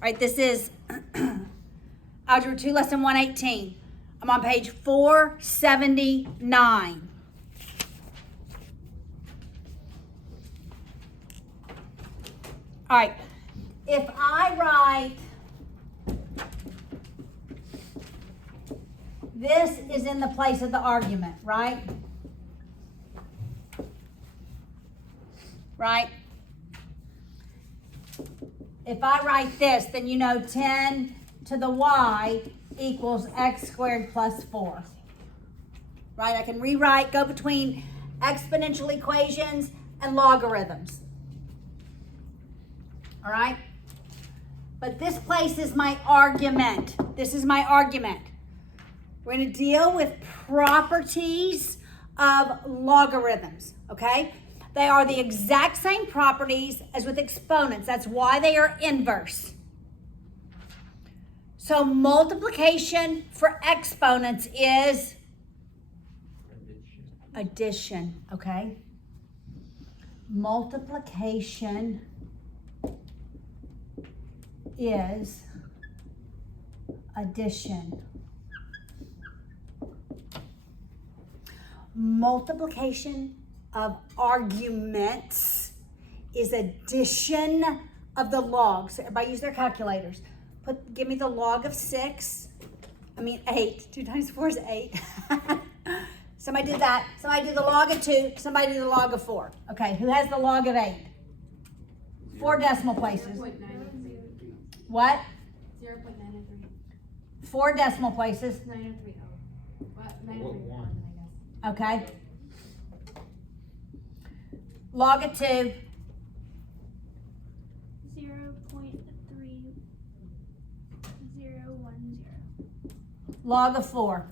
right, this is Algebra 2, Lesson 118. I'm on page 479. All right, if I write, this is in the place of the argument, right? Right? If I write this, then you know 10 to the y equals x squared plus 4. Right? I can rewrite, go between exponential equations and logarithms. All right? But this place is my argument. This is my argument. We're going to deal with properties of logarithms, okay? They are the exact same properties as with exponents. That's why they are inverse. So multiplication for exponents is addition, okay? Multiplication is addition. Multiplication of arguments is addition of the logs. So everybody use their calculators. Give me the log of 8. 2 times 4 is 8. Somebody did that. Somebody did the log of 2. Somebody did the log of 4. Okay, who has the log of 8? 4 decimal places. 0.903. What? 0.903. 4 decimal places. 903. What? 903. Okay. Log of 2. 0.3010. Log of 4.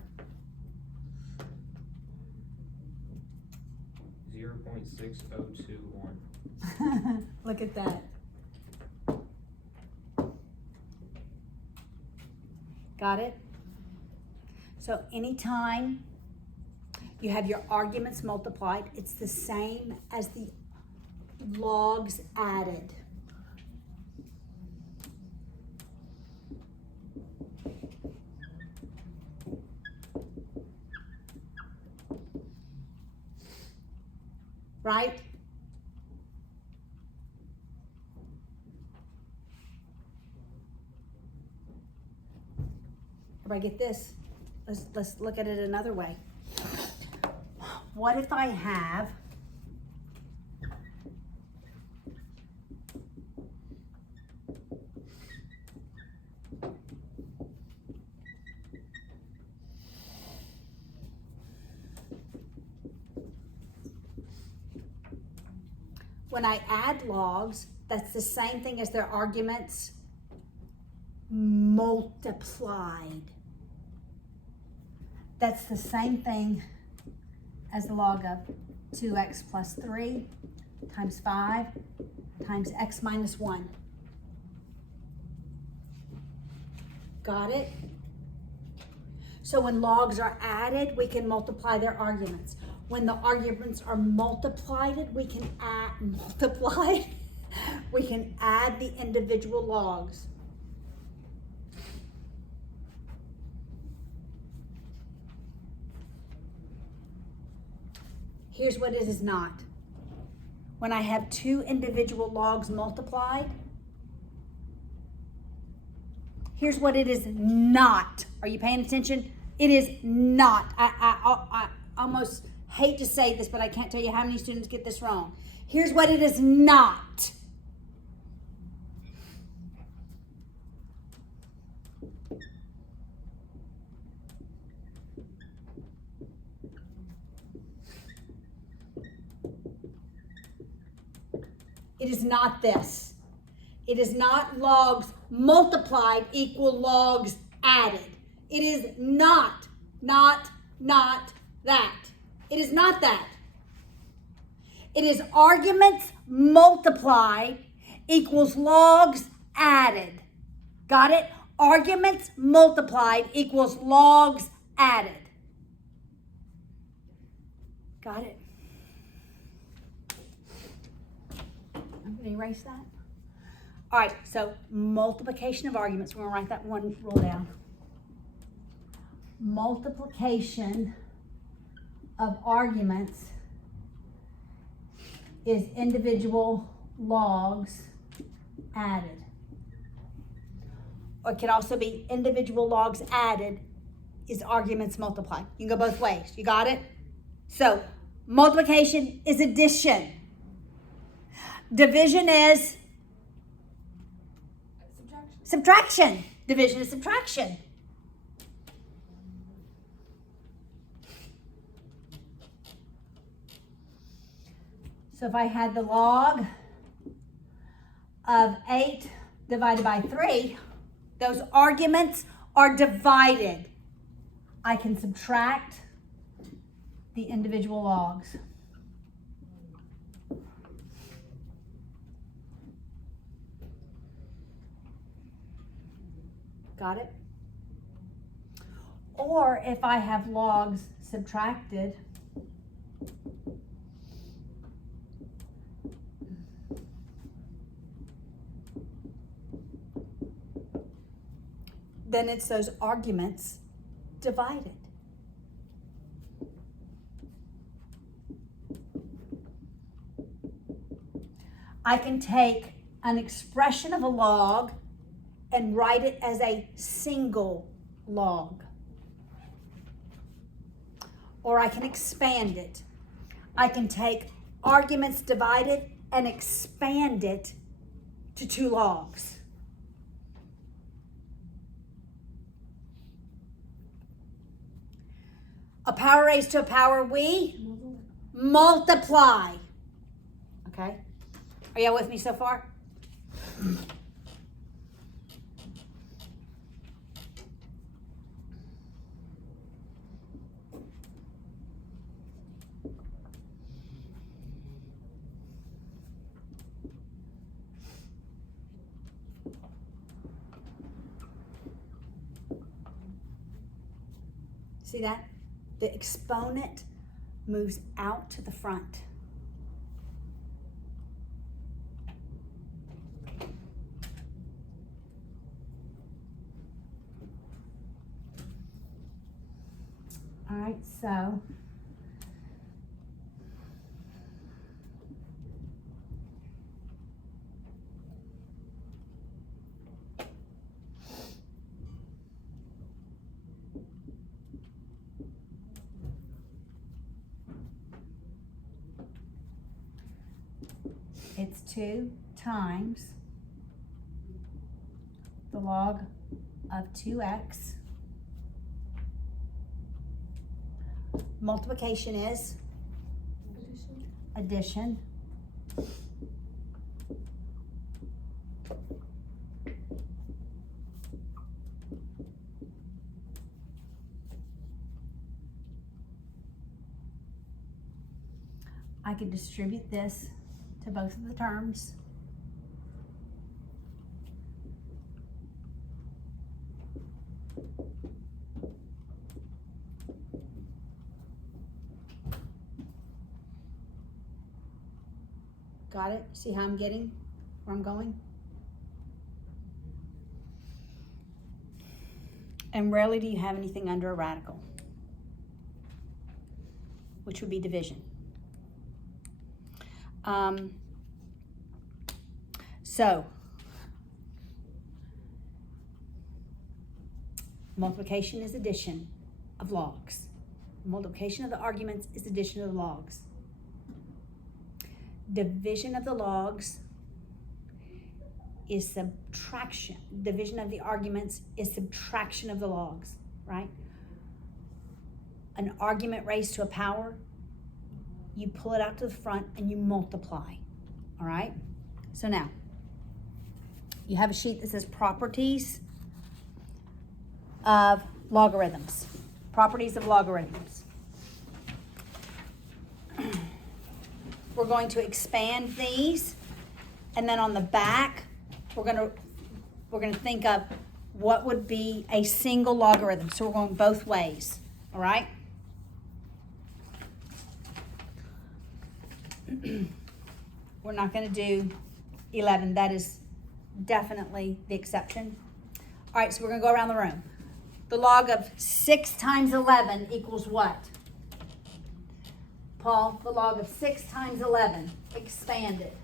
0.6021. Look at that. Got it? So anytime you have your arguments multiplied, it's the same as the logs added. Right? Everybody get this? Let's look at it another way. What if I have when I add logs, that's the same thing as their arguments multiplied. That's the same thing as the log of 2x plus 3 times 5 times x minus 1. Got it? So when logs are added, we can multiply their arguments. When the arguments are multiplied, we can add the individual logs. Here's what it is not. When I have 2 individual logs multiplied, here's what it is not. Are you paying attention? It is not. I almost hate to say this, but I can't tell you how many students get this wrong. Here's what it is not. It is not this. It is not logs multiplied equal logs added. It is not that. It is not that. It is arguments multiplied equals logs added. Got it? Arguments multiplied equals logs added. Got it? I'm going to erase that. All right, so multiplication of arguments. We're going to write that one rule down. Multiplication of arguments is individual logs added. Or it can also be individual logs added is arguments multiplied. You can go both ways. You got it? So multiplication is addition. Division is subtraction. Division is subtraction. So if I had the log of 8 divided by 3, those arguments are divided. I can subtract the individual logs. Got it? Or if I have logs subtracted, then it's those arguments divided. I can take an expression of a log and write it as a single log. Or I can expand it. I can take arguments divided and expand it to 2 logs. A power raised to a power, we multiply. Okay? Are y'all with me so far? See that? The exponent moves out to the front. All right, so it's 2 times the log of 2x. Multiplication is addition. I could distribute this to both of the terms. Got it? See how I'm getting where I'm going? And rarely do you have anything under a radical, which would be division. So multiplication is addition of logs. Multiplication of the arguments is addition of the logs. Division of the logs is subtraction. Division of the arguments is subtraction of the logs, right? An argument raised to a power, you pull it out to the front and you multiply, all right? So now, you have a sheet that says properties of logarithms. Properties of logarithms. We're going to expand these, and then on the back, we're going to think of what would be a single logarithm. So we're going both ways, all right? We're not going to do 11. That is definitely the exception. All right, so we're going to go around the room. The log of 6 times 11 equals what? Paul, the log of 6 times 11. Expand it.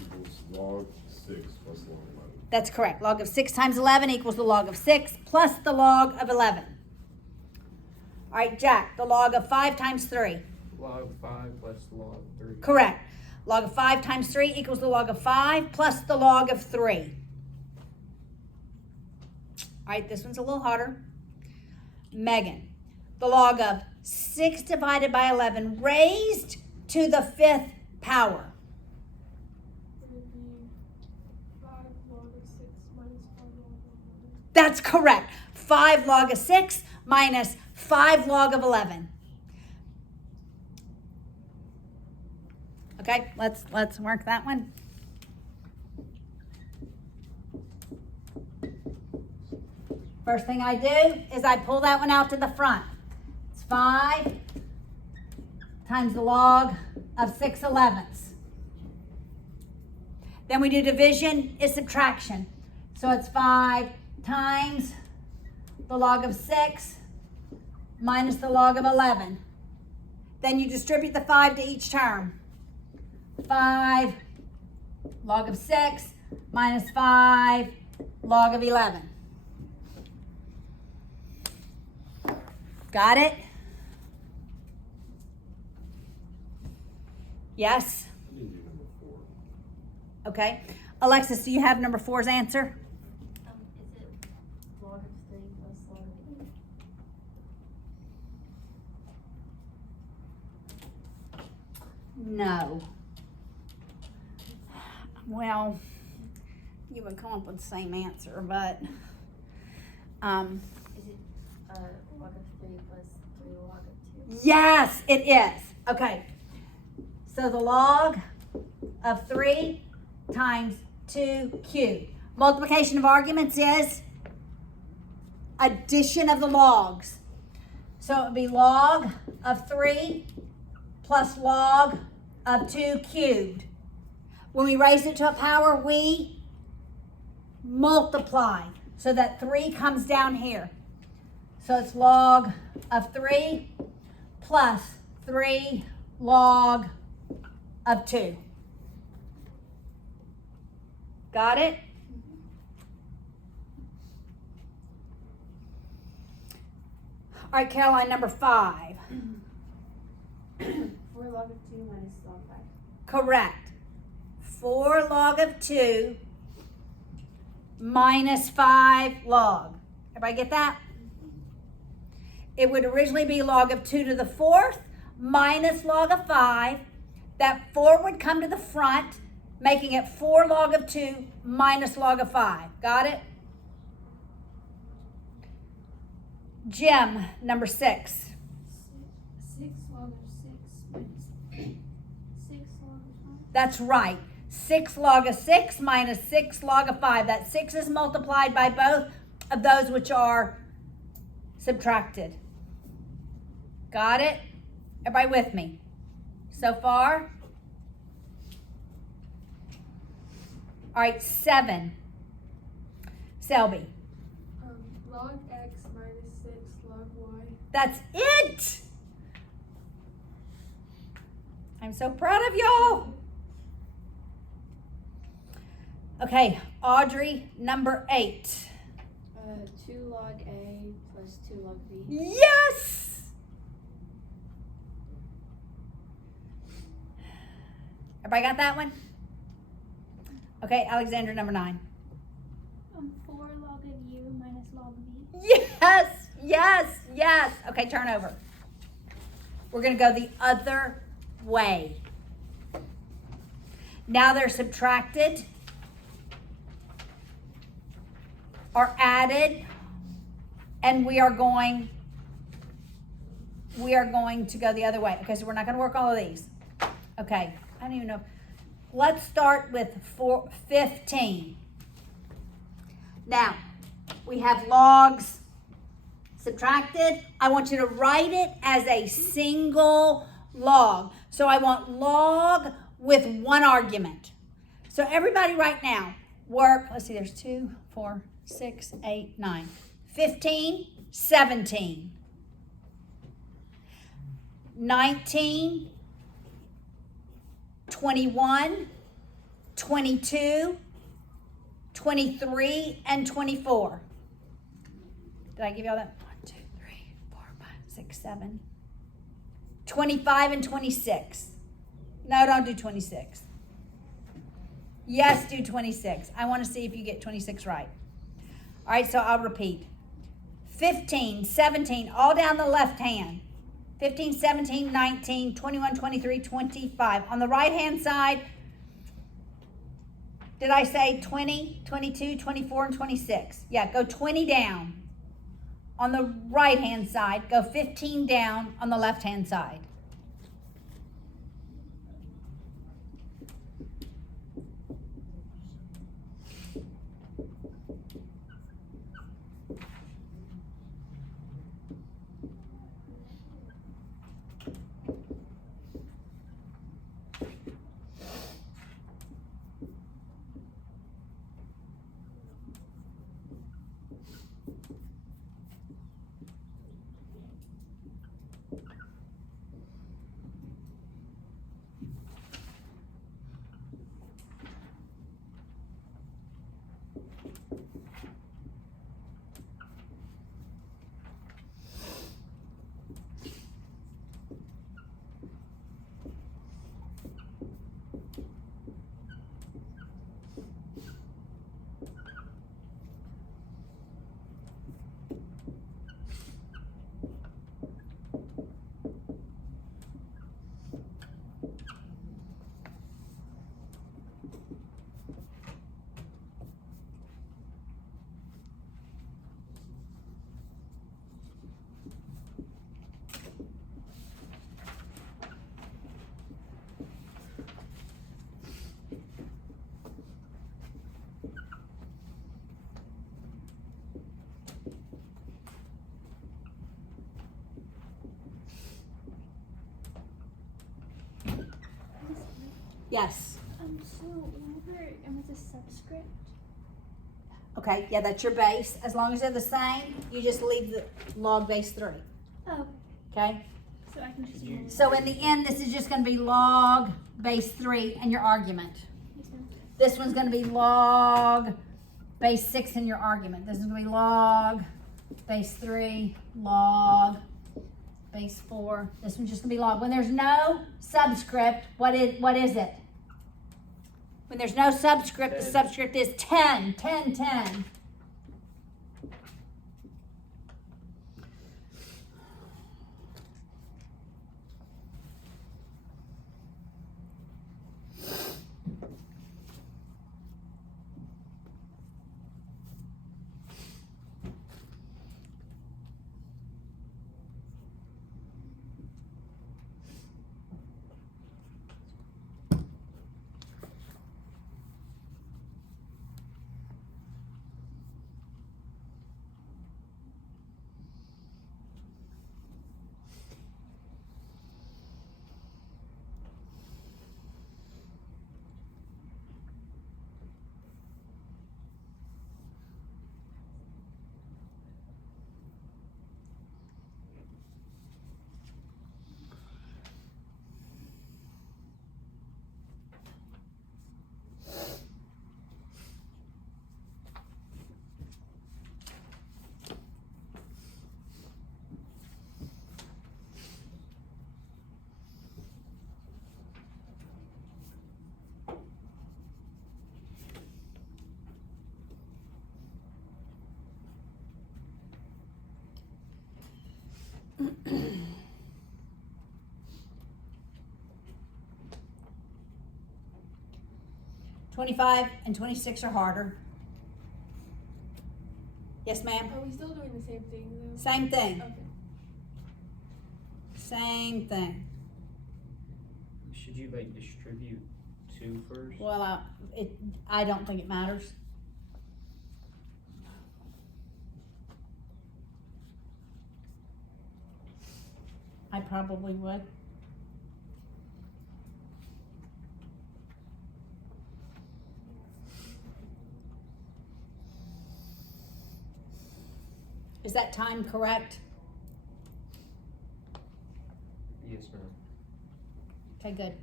Equals log 6 plus log 11. That's correct. Log of 6 times 11 equals the log of 6 plus the log of 11. All right, Jack, the log of 5 times 3. Log 5 plus the log 3. Correct. Log of 5 times 3 equals the log of 5 plus the log of 3. All right, this one's a little harder. Megan, the log of 6 divided by 11 raised to the 5th power. It would be 5 log of 6 minus 5 log of 11. That's correct. 5 log of 6 minus 5 log of 11. Okay, let's work that one. First thing I do is I pull that one out to the front. It's 5 times the log of 6/11. Then we do division is subtraction. So it's 5 times the log of 6 minus the log of 11. Then you distribute the 5 to each term. 5 log of 6 minus 5 log of 11. Got it? Yes? I didn't do number 4. Okay. Alexis, do you have number 4's answer? Is it log of 3 plus log of 8? No. Well, you would come up with the same answer, but Is it log of 3 plus 3 log of 2? yes, it is. Okay. So the log of 3 times 2 cubed. Multiplication of arguments is addition of the logs. So it would be log of 3 plus log of 2 cubed. When we raise it to a power, we multiply so that 3 comes down here. So it's log of 3 plus 3 log of 2. Got it? All right, Caroline, number 5. 4 log of 2 minus log 5. Correct. 4 log of 2 minus 5 log. Everybody get that? It would originally be log of 2 to the 4th minus log of 5. That 4 would come to the front, making it 4 log of 2 minus log of 5. Got it? Jim, number 6. 6 log of 6 minus 6 log of 5. That's right. 6 log of 6 minus 6 log of 5. That 6 is multiplied by both of those which are subtracted. Got it? Everybody with me? So far? All right, 7. Selby. Log x minus 6 log y. That's it! I'm so proud of y'all. Okay, Audrey, number 8. 2 log a plus 2 log b. Yes! Everybody got that one? Okay, Alexandra, number 9. 4 log of u minus log v. Yes, yes, yes. Okay, turn over. We're going to go the other way. Now they're subtracted or added, and we are going to go the other way. Okay, so we're not going to work all of these. Okay, I don't even know. Let's start with 15. Now, we have logs subtracted. I want you to write it as a single log. So I want log with one argument. So everybody right now, work. Let's see, there's 2, 4, 6, 8, 9, 15, 17, 19, 21, 22, 23, and 24. Did I give y'all that? 1, 2, 3, 4, 5, 6, 7. 25 and 26. No, don't do 26. Yes, do 26. I want to see if you get 26 right. All right, so I'll repeat. 15, 17, all down the left hand. 15, 17, 19, 21, 23, 25. On the right hand side, did I say 20, 22, 24, and 26? Yeah, go 20 down. On the right hand side, go 15 down on the left hand side. Yes. So whenever it was a subscript, Okay, yeah, that's your base. As long as they're the same, you just leave the log base 3. oh, Okay? so I can just You- So in the end, this is just going to be log base 3 and your argument. Yes, ma'am. This one's going to be log base 6 and your argument. This is going to be log base 3, log base 4. This one's just going to be log. When there's no subscript, what is it? When there's no subscript, the 10. subscript is 10, 10, 10. $25 and $26 are harder. Yes, ma'am? Are we still doing the same thing though? Same thing. Okay. Same thing. Should you like distribute 2 first? Well, I don't think it matters. I probably would. Is that time correct? Yes, ma'am. Okay, good.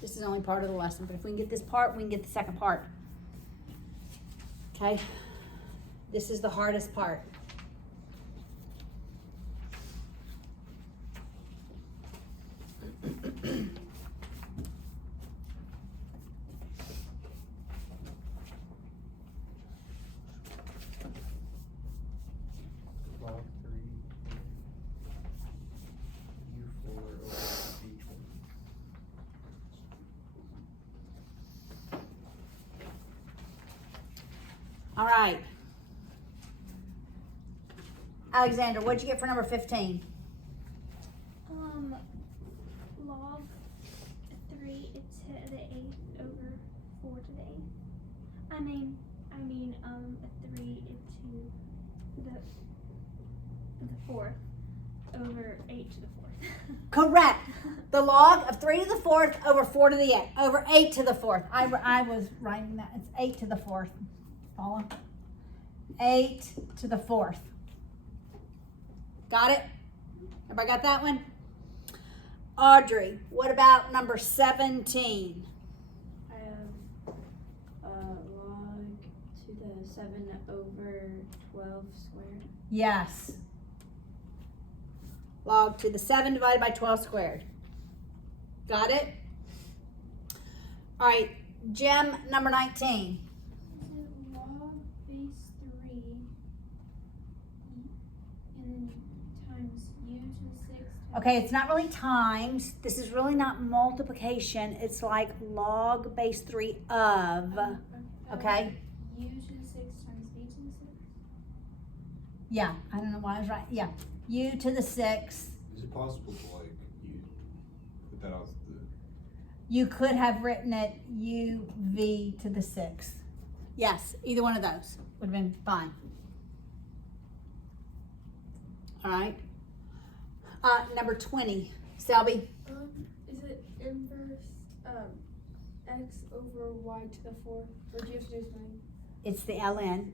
This is only part of the lesson, but if we can get this part, we can get the second part. Okay? This is the hardest part. Log 3. U4 over V20. All right. Alexander, what'd you get for number 15? Log 3 to the 8 over 4 to the 8. I mean, a 3 into the 4th over 8 to the 4th. Correct. The log of 3 to the 4th over 4 to the 8, over 8 to the 4th. I was writing that. It's 8 to the 4th. Follow? 8 to the 4th. Got it? Everybody got that one? Audrey, what about number 17? I have log to the 7 over 12 squared. Yes. Log to the 7 divided by 12 squared. Got it? All right, Jim, number 19. Is it log base 3 and then times u to the 6? Okay, it's not really times. This is really not multiplication. It's like log base 3 of. Okay? U to the 6 times b to the 6? Yeah, I don't know why I was right. Yeah, u to the 6. Is it possible to like you put that out the You could have written it uv to the 6. Yes, either one of those would have been fine. All right. Number 20. Selby. Is it inverse x over y to the 4th? Or do you have to do something? It's the ln.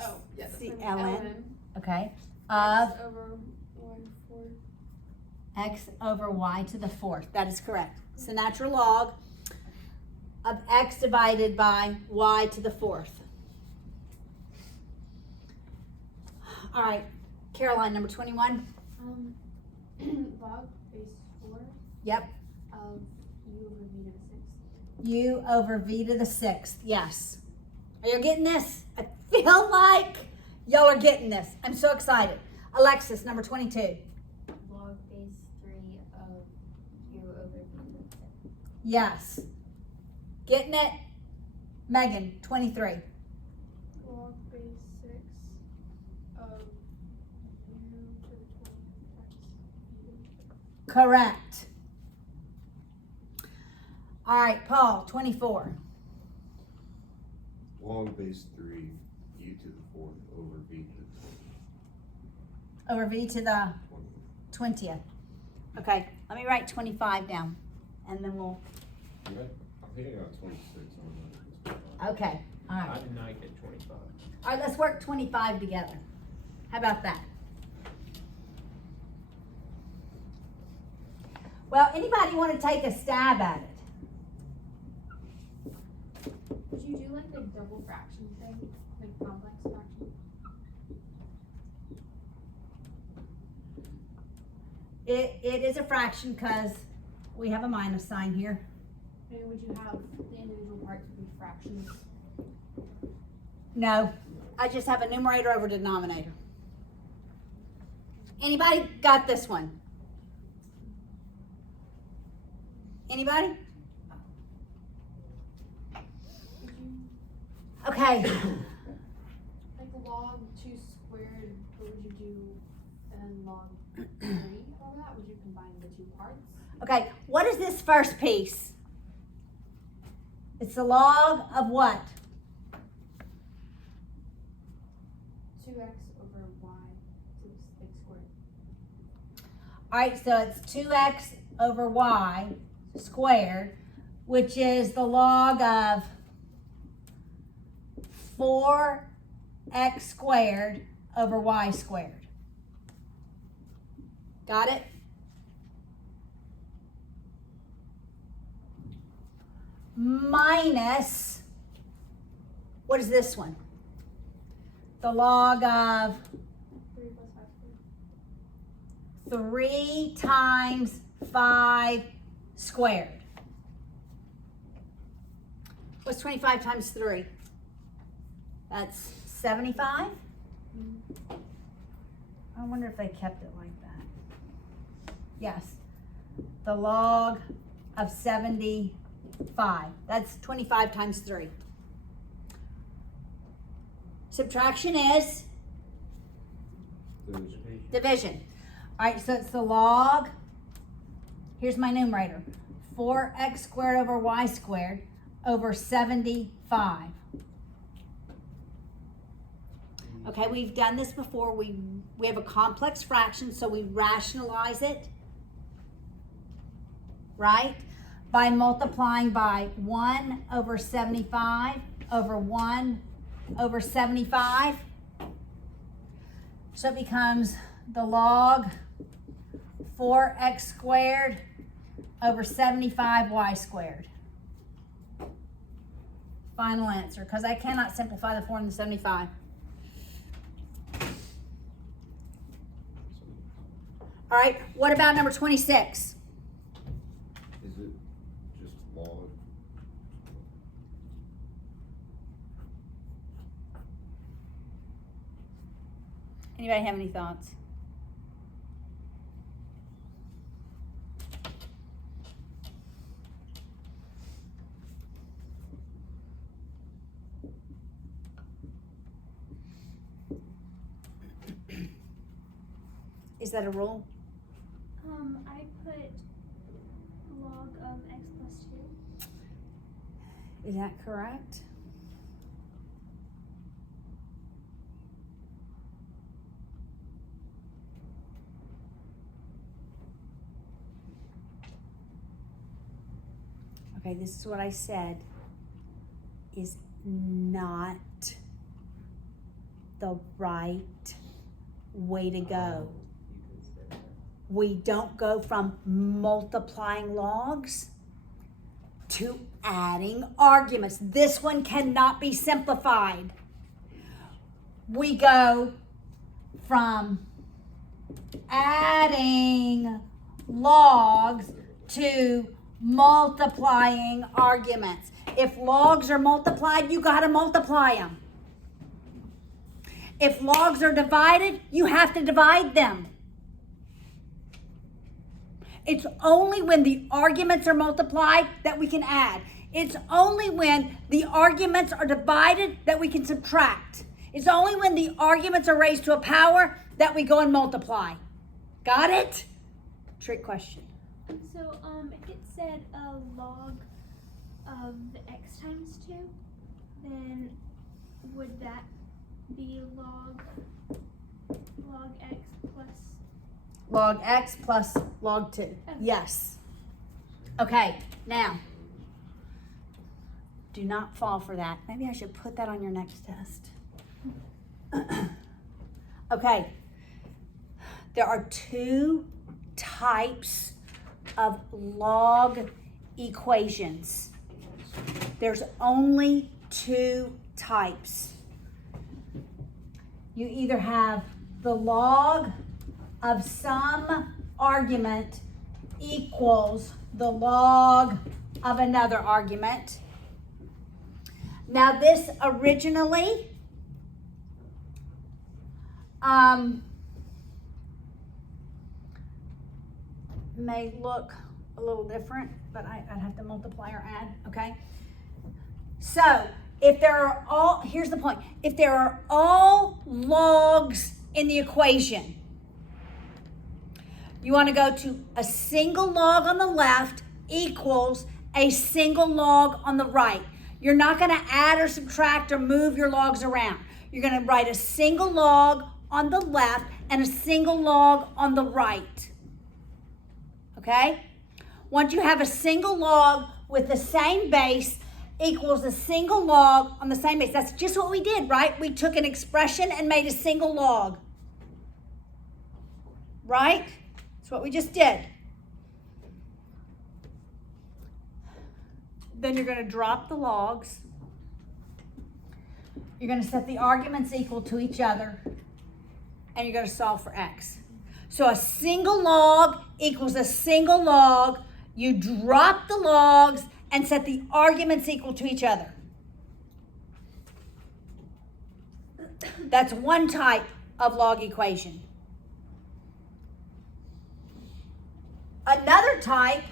Oh, yes. It's the that's ln. Okay. X Of over y to 4. x over y to the 4th. That is correct. It's the natural log of x divided by y to the 4th. All right. Caroline, number 21. Log base 4 Yep. of u over v to the 6th. U over v to the 6th. Yes. Are you getting this? I feel like y'all are getting this. I'm so excited. Alexis, number 22. Log base 3 of u over v to the 6th. Yes. Getting it? Megan, 23. Log base 6 of u to the 20 times v. Correct. All right, Paul, 24. log base 3 u to the 4th over v to the Over v to the 20th. 20th. Okay, let me write 25 down, and then we'll, I think I got 26. I don't know if it's 25. okay, all I right. did not get 25. All right, let's work 25 together. How about that? Well, anybody want to take a stab at it? Would you do like a double fraction thing? Like complex fraction? It is a fraction because we have a minus sign here. And would you have the individual parts be fractions? No, I just have a numerator over denominator. Anybody got this one? Anybody? Would you Okay. like log 2 squared? What would you do? And then log 3 over that? Would you combine the two parts? Okay, what is this first piece? It's the log of what? 2x over y to the 6 squared. All right, so it's 2x over y squared, which is the log of 4x squared over y squared. Got it? Minus, what is this one? The log of 3 times 5 squared. What's 25 times 3? That's 75? I wonder if they kept it like that. Yes. The log of 75. That's 25 times 3. Subtraction is division. All right, so it's the log. Here's my numerator. 4x squared over y squared over 75. Okay, we've done this before. We have a complex fraction, so we rationalize it, right? By multiplying by 1 over 75 over 1 over 75. So it becomes the log 4x squared over 75y squared. Final answer, because I cannot simplify the 4 and the 75. All right, what about number 26? Is it just log? Anybody have any thoughts? Is that a rule? I put log of x plus 2. Is that correct? Okay, this is what I said is not the right way to go. You could say that. We don't go from multiplying logs to adding arguments. This one cannot be simplified. We go from adding logs to multiplying arguments. If logs are multiplied, you got to multiply them. If logs are divided, you have to divide them. It's only when the arguments are multiplied that we can add. It's only when the arguments are divided that we can subtract. It's only when the arguments are raised to a power that we go and multiply. Got it? Trick question. So, if it said a log of x times 2, then would that be log x plus? Log x plus log 2. Yes. Okay, now, do not fall for that. Maybe I should put that on your next test. Okay, there are 2 types of log equations. There's only 2 types. You either have the log of some argument equals the log of another argument. Now this originally may look a little different, but I'd have to multiply or add, okay? So if there are all, here's the point, if there are all logs in the equation, you want to go to a single log on the left equals a single log on the right. You're not going to add or subtract or move your logs around. You're going to write a single log on the left and a single log on the right. Okay? Once you have a single log with the same base equals a single log on the same base. That's just what we did, right? We took an expression and made a single log. Right? That's what we just did. Then you're going to drop the logs. You're going to set the arguments equal to each other. And you're going to solve for x. So a single log equals a single log. You drop the logs and set the arguments equal to each other. That's one type of log equation. Another type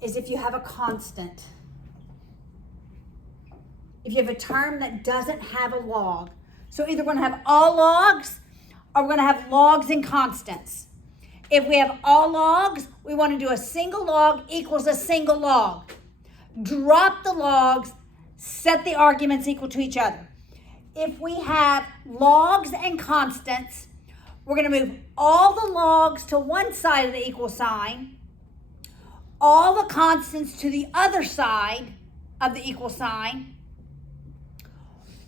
is if you have a constant. If you have a term that doesn't have a log. So either we're going to have all logs or we're going to have logs and constants. If we have all logs, we want to do a single log equals a single log. Drop the logs, set the arguments equal to each other. If we have logs and constants, we're going to move all the logs to one side of the equal sign, all the constants to the other side of the equal sign.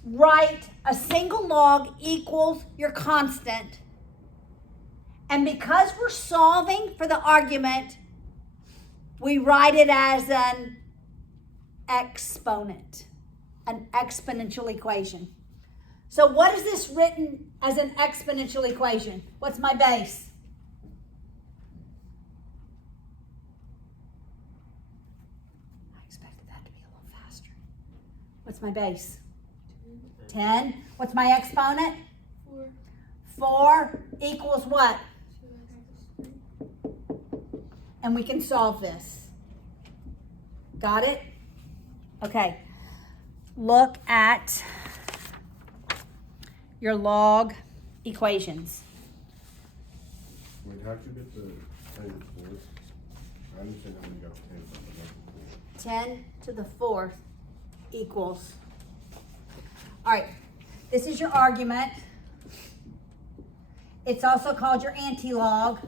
Write a single log equals your constant. And because we're solving for the argument, we write it as an exponent, an exponential equation. So what is this written as an exponential equation? What's my base? I expected that to be a little faster. What's my base? 10. What's my exponent? 4 equals what? And we can solve this. Got it? Okay. Look at your log equations. Wait, how'd you get the 10 to the 4th? I understand how you got 10, but not the 4th. 10 to the 4th equals. All right. This is your argument. It's also called your anti-log.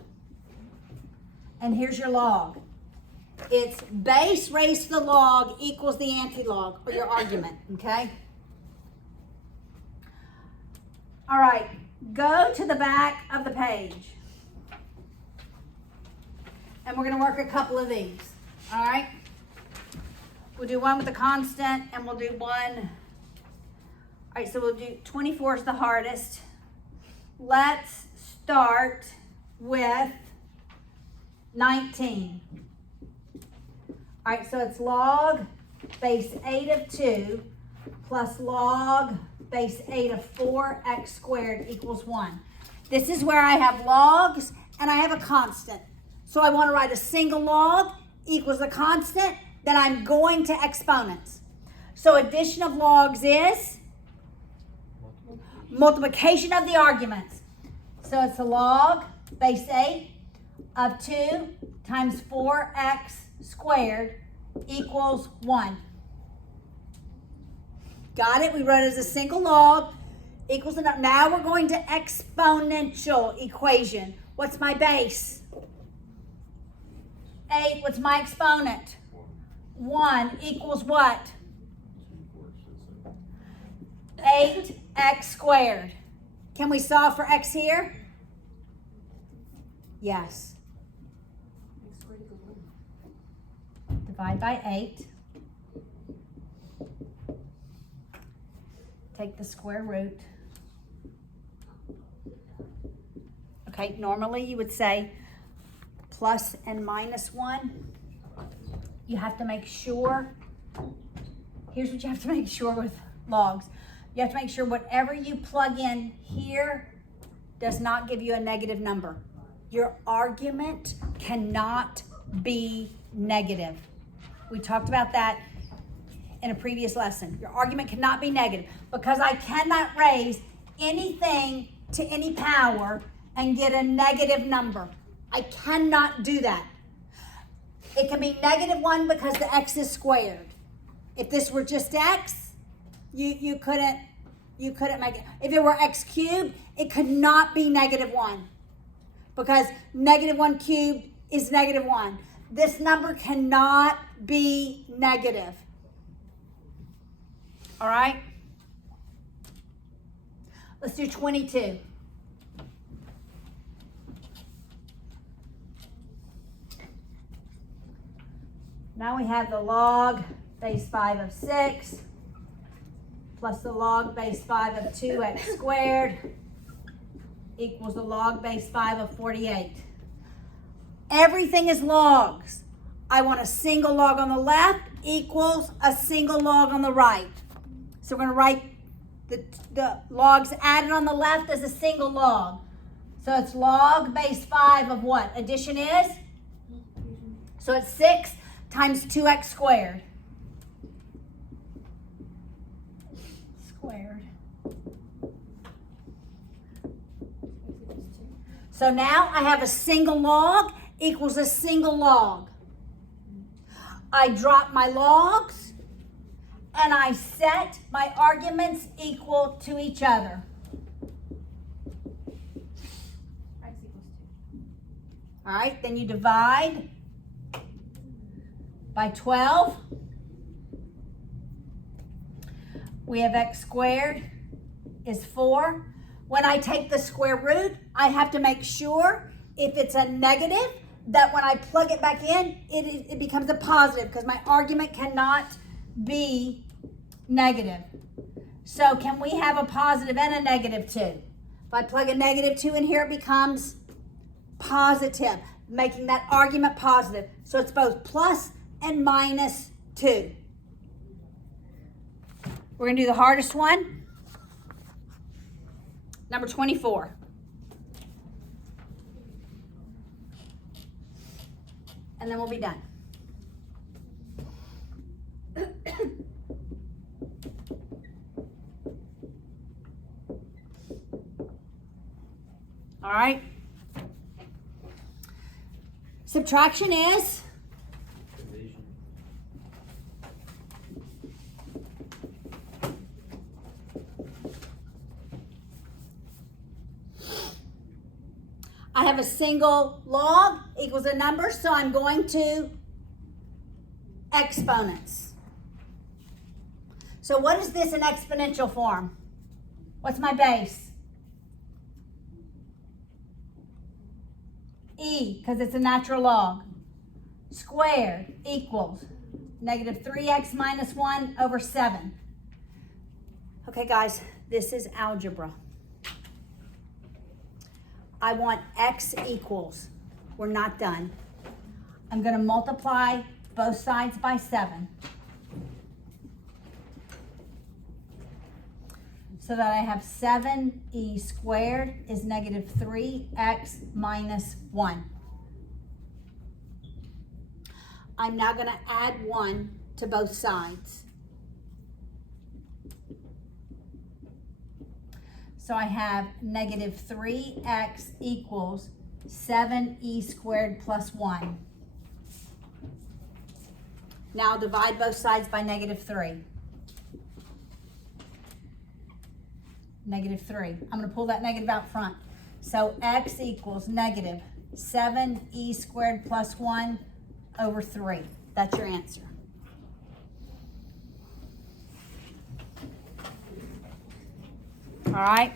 And here's your log. It's base raised to the log equals the anti-log, or your argument, okay? All right, go to the back of the page. And we're going to work a couple of these, all right? We'll do one with a constant, and we'll do one. All right, so we'll do 24 is the hardest. Let's start with 19. All right, so it's log base 8 of 2 plus log base 8 of 4x squared equals 1. This is where I have logs and I have a constant. So I want to write a single log equals a constant, then I'm going to exponents. So addition of logs is multiplication of the arguments. So it's a log base 8 of 2 times 4x squared equals 1. Got it? We wrote it as a single log equals enough. Now we're going to exponential equation. What's my base? 8. What's my exponent? 1 equals what? 8x squared. Can we solve for x here? Yes. Divide by 8. Take the square root. Okay, normally you would say plus and minus 1. You have to make sure. Here's what you have to make sure with logs. You have to make sure whatever you plug in here does not give you a negative number. Your argument cannot be negative. We talked about that in a previous lesson. Your argument cannot be negative because I cannot raise anything to any power and get a negative number. I cannot do that. It can be negative 1 because the x is squared. If this were just x, you couldn't make it. If it were x cubed, it could not be negative 1 because negative 1 cubed is -1. This number cannot be negative. All right? Let's do 22. Now we have the log base 5 of 6 plus the log base 5 of 2x squared equals the log base 5 of 48. Everything is logs. I want a single log on the left equals a single log on the right. So we're going to write the logs added on the left as a single log. So it's log base 5 of what? Addition is? So it's 6 times 2x squared. Squared. So now I have a single log equals a single log. I drop my logs and I set my arguments equal to each other. All right, then you divide by 12. We have x squared is 4. When I take the square root, I have to make sure if it's a negative that when I plug it back in, it becomes a positive because my argument cannot be negative. So can we have a positive and a negative 2? If I plug a negative 2 in here, it becomes positive, making that argument positive. So it's both plus and minus 2. We're going to do the hardest one. Number 24. And then we'll be done. All right. Subtraction is? Division. I have a single log equals a number, so I'm going to exponents. So what is this in exponential form? What's my base? E, because it's a natural log. Squared equals negative 3x minus 1 over 7. Okay, guys, this is algebra. I want x equals. We're not done. I'm going to multiply both sides by 7. So that I have 7e squared is negative 3x minus 1. I'm now going to add 1 to both sides. So I have negative 3x equals 7e squared plus 1. Now divide both sides by negative 3. Negative 3. I'm going to pull that negative out front. So x equals negative 7e squared plus 1 over 3. That's your answer. All right.